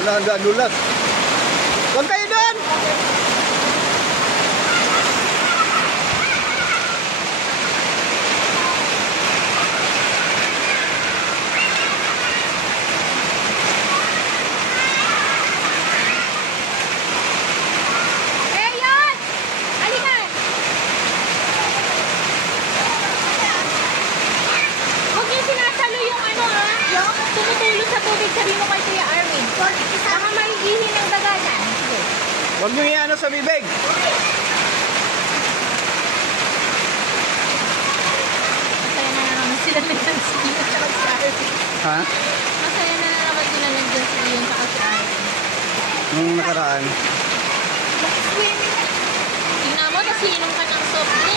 nanulat. Huwag kayo doon! Sabi mo kay Kuya Arwin, baka may ihi ng daga na. Huwag nyo iano sa bibig. Masaya na naman sila nandiyan si Ian at si Arwin. Ha? Masaya na naman sila nandiyan si Ian at si Arwin. Nung nakaraan. Tingnan mo, nasinom ka ng soft drink.